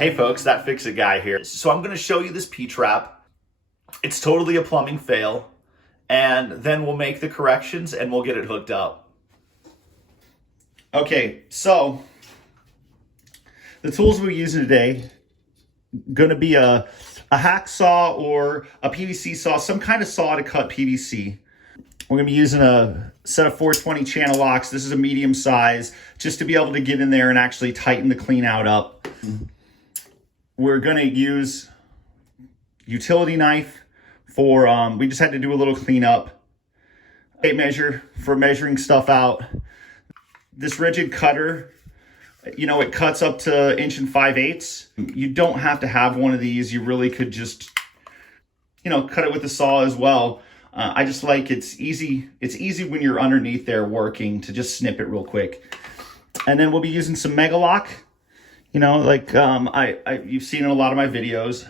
Hey folks, That Fix It guy here. So I'm gonna show you this P-trap. It's totally a plumbing fail, and then we'll make the corrections and we'll get it hooked up. Okay, so the tools we're using today, gonna be a hacksaw or a PVC saw, some kind of saw to cut PVC. We're gonna be using a set of 420 channel locks. This is a medium size, just to be able to get in there and actually tighten the clean out up. We're gonna use utility knife for, we just had to do a little cleanup. Tape measure for measuring stuff out. This rigid cutter, you know, it cuts up to 1 5/8. You don't have to have one of these. You really could just, you know, cut it with a saw as well. I just like it's easy. It's easy when you're underneath there working to just snip it real quick. And then we'll be using some Megalock. You know, like you've seen in a lot of my videos.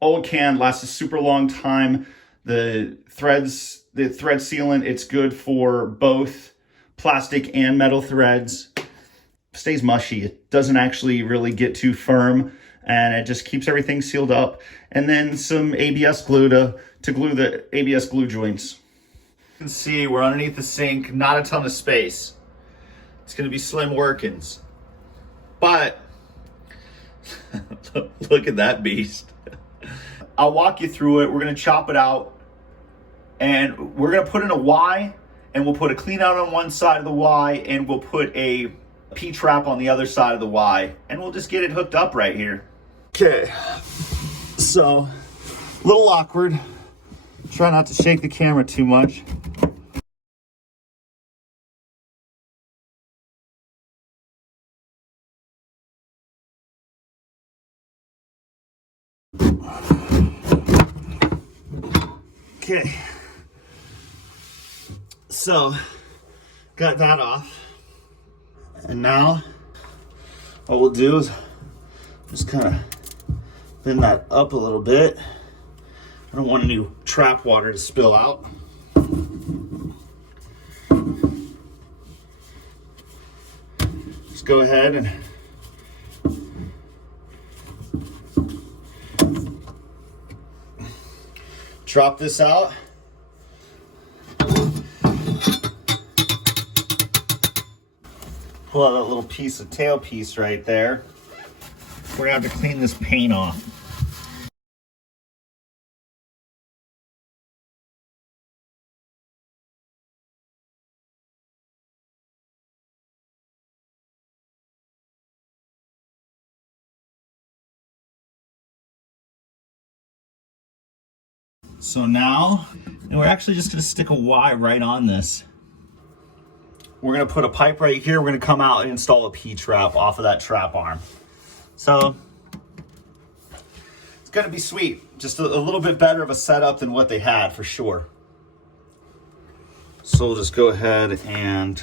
Old can lasts a super long time. The thread sealant, it's good for both plastic and metal threads. Stays mushy. It doesn't actually really get too firm, and it just keeps everything sealed up. And then some ABS glue to glue the ABS glue joints. You can see we're underneath the sink, not a ton of space. It's gonna be slim workings. But look at that beast. I'll walk you through it. We're gonna chop it out, and we're gonna put in a Y, and we'll put a clean out on one side of the Y, and we'll put a P-trap on the other side of the Y, and we'll just get it hooked up right here. Okay, so a little awkward. Try not to shake the camera too much. Okay, so got that off, and now what we'll do is just kind of bend that up a little bit. I don't want any trap water to spill out. Just go ahead and drop this out. Pull out that little piece of tailpiece right there. We're gonna have to clean this paint off. So now, and we're actually just gonna stick a Y right on this. We're gonna put a pipe right here. We're gonna come out and install a P-trap off of that trap arm. So it's gonna be sweet. Just a little bit better of a setup than what they had for sure. So we'll just go ahead and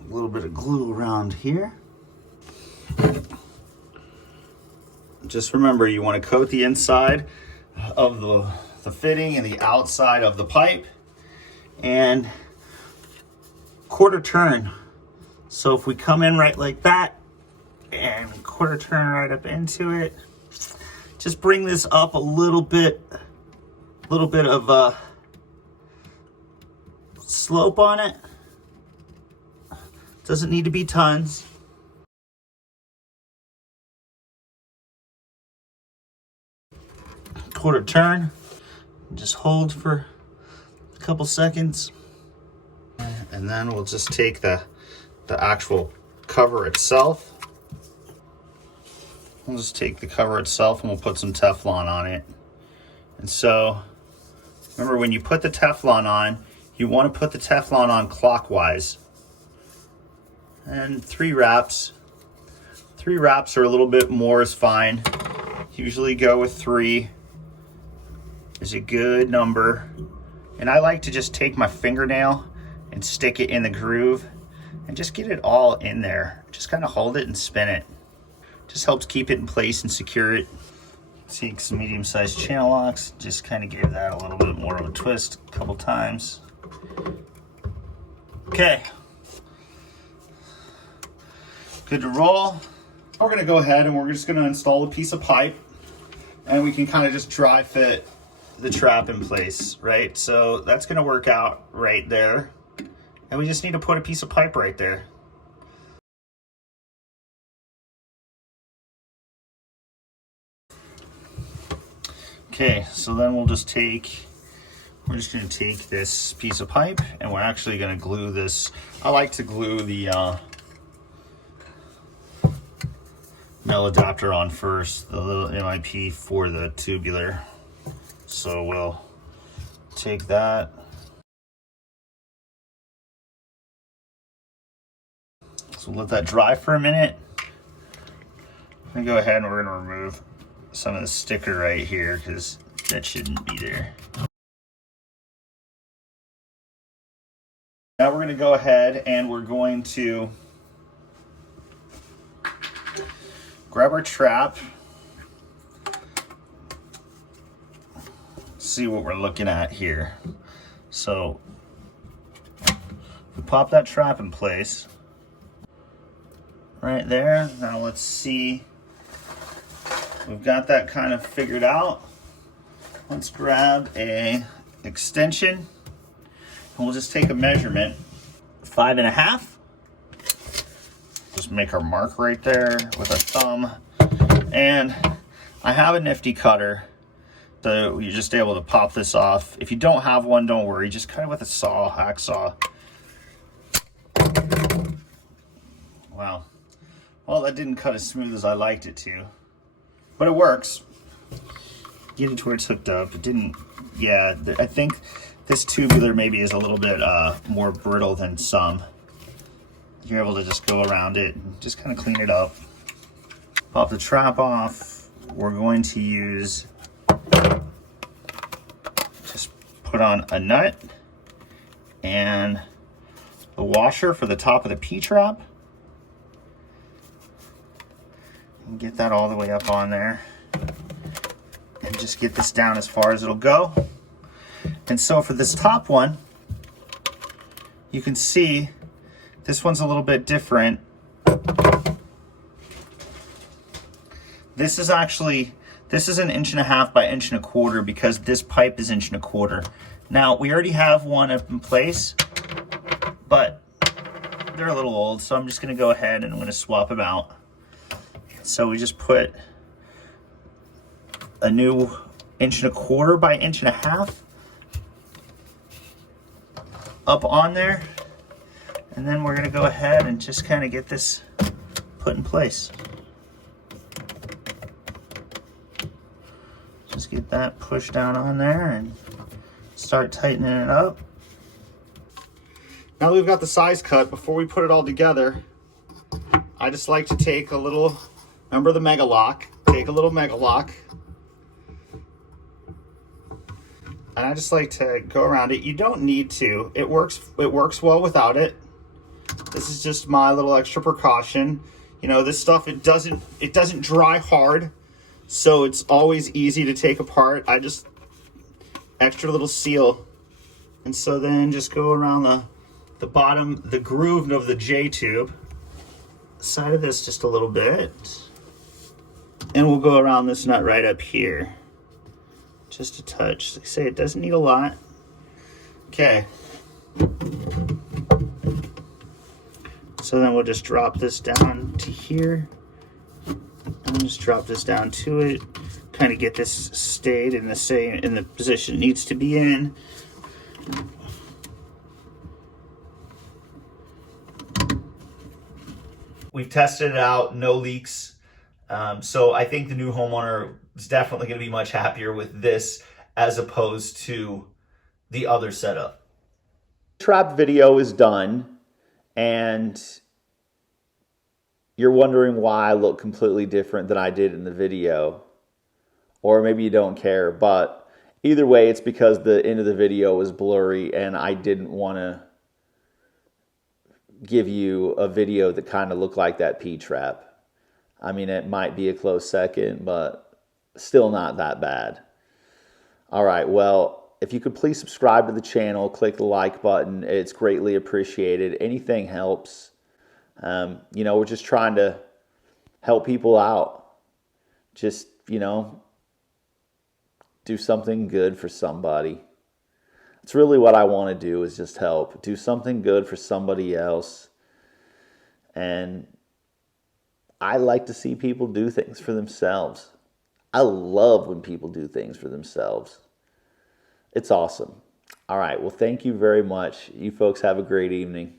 a little bit of glue around here. Just remember, you wanna coat the inside of the fitting and the outside of the pipe, and quarter turn. So if we come in right like that and quarter turn right up into it, just bring this up a little bit of slope on it. Doesn't need to be tons. Quarter turn, just hold for a couple seconds, and then we'll just take the actual cover itself. We'll just take the cover itself and we'll put some Teflon on it. And so remember, when you put the Teflon on, you want to put the Teflon on clockwise. And 3 wraps. 3 wraps or a little bit more is fine. Usually go with 3 is a good number. And I like to just take my fingernail and stick it in the groove and just get it all in there. Just kind of hold it and spin it. Just helps keep it in place and secure it. See, some medium-sized channel locks. Just kind of gave that a little bit more of a twist a couple times. Okay. Good to roll. we're going to go ahead and we're just going to install a piece of pipe, and we can kind of just dry fit the trap in place, right? So that's going to work out right there. And we just need to put a piece of pipe right there. Okay, so then we're just going to take this piece of pipe, and we're actually going to glue this. I like to glue the metal adapter on first, the little MIP for the tubular. So we'll take that. So we'll let that dry for a minute. I'm gonna go ahead and we're gonna remove some of the sticker right here because that shouldn't be there. Now we're gonna go ahead and we're going to grab our trap. See what we're looking at here. So we pop that trap in place right there. Now let's see. We've got that kind of figured out. Let's grab a extension and we'll just take a measurement. 5.5. Just make our mark right there with a thumb. And I have a nifty cutter, so you're just able to pop this off. If you don't have one, don't worry, just cut it with a hacksaw. Wow. Well, that didn't cut as smooth as I liked it to, but it works. Get it to where it's hooked up. It didn't, yeah, I think this tubular maybe is a little bit more brittle than some. You're able to just go around it and just kind of clean it up. Pop the trap off. We're going to use, just put on a nut and a washer for the top of the P-trap. And get that all the way up on there. And just get this down as far as it'll go. And so for this top one, you can see this one's a little bit different. This is an 1.5 inches by 1.25 inches because this pipe is 1.25 inches. Now, we already have one up in place, but they're a little old, so I'm just gonna go ahead and I'm gonna swap them out. So we just put a new 1.25 inches by 1.5 inches up on there. And then we're gonna go ahead and just kind of get this put in place. Just get that pushed down on there and start tightening it up. Now that we've got the size cut, before we put it all together, I just like to take a little, remember the Mega Lock? Take a little Mega Lock. And I just like to go around it. You don't need to. It works well without it. This is just my little extra precaution. You know, this stuff, it doesn't dry hard, so it's always easy to take apart. I just extra little seal. And so then just go around the bottom, the groove of the J-tube, side of this just a little bit. And we'll go around this nut right up here. Just a touch. Like I say, it doesn't need a lot. Okay. So then we'll just drop this down to here. And just drop this down to it. Kind of get this stayed in the position it needs to be in. We've tested it out, no leaks. So I think the new homeowner is definitely going to be much happier with this as opposed to the other setup. Trap video is done, and you're wondering why I look completely different than I did in the video. Or maybe you don't care, but either way, it's because the end of the video was blurry and I didn't want to give you a video that kind of looked like that P-trap. I mean, it might be a close second, but still not that bad. All right, well, if you could please subscribe to the channel, click the like button. It's greatly appreciated. Anything helps. You know, we're just trying to help people out. Just, do something good for somebody. It's really what I want to do, is just help. Do something good for somebody else. And I like to see people do things for themselves. I love when people do things for themselves. It's awesome. All right. Well, thank you very much. You folks have a great evening.